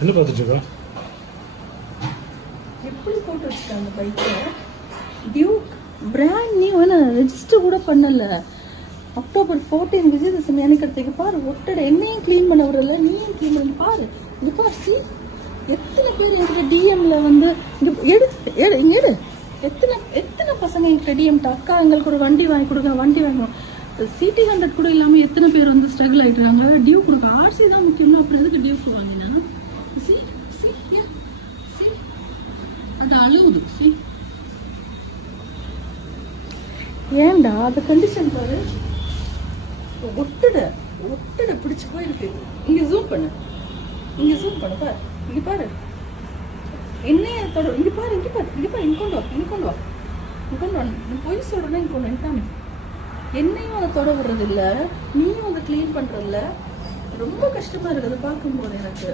என்ன பார்த்துட்டு இருக்கா? எப்படி போட்டு வச்சுட்டாங்க பைக்கை? டியூக் பிராண்ட் நியூ, ஆனால் ரெஜிஸ்டர் கூட பண்ணல. அக்டோபர் 14 விஜயதசமி அன்னைக்கு பாரு, ஒட்டடை என்னையும் க்ளீன் பண்ண விடல, நீயும் க்ளீன் பண்ணி பாரு. இது பாரு, சி எத்தனை பேர் என்கிட்ட டிஎம்ல வந்து எடு எத்தனை பசங்க என்கிட்ட டிஎம்ட்ட அக்கா எங்களுக்கு ஒரு வண்டி வாங்கி கொடுங்க, வண்டி வாங்கணும். சிடி 100 கூட இல்லாமல் எத்தனை பேர் வந்து ஸ்ட்ரகிள் ஆகிட்டு இருக்காங்க. டியூக் கொடுக்க ஆர்சி தான் முக்கியமா, அப்புறம் எதுக்கு டியூக் வாங்கினா? அது அழுவுது. சி ஏன்டா அந்த கண்டிஷன் பாரு, ஒட்டடை பிடிச்சு போயிருக்கு. இங்க ஜூம் பண்ணு பாரு, இங்க பாரு என்னைய தொட, இங்க பாரு இங்க கொண்டு வா. நீ போய் சொல்றேன்னா இங்க கொண்டு வந்துட்டாமே. என்னையும் அதை தொட விடுறது இல்ல, நீயும் அதை கிளீன் பண்றதில்ல. ரொம்ப கஷ்டமா இருக்குது பார்க்கும்போது எனக்கு.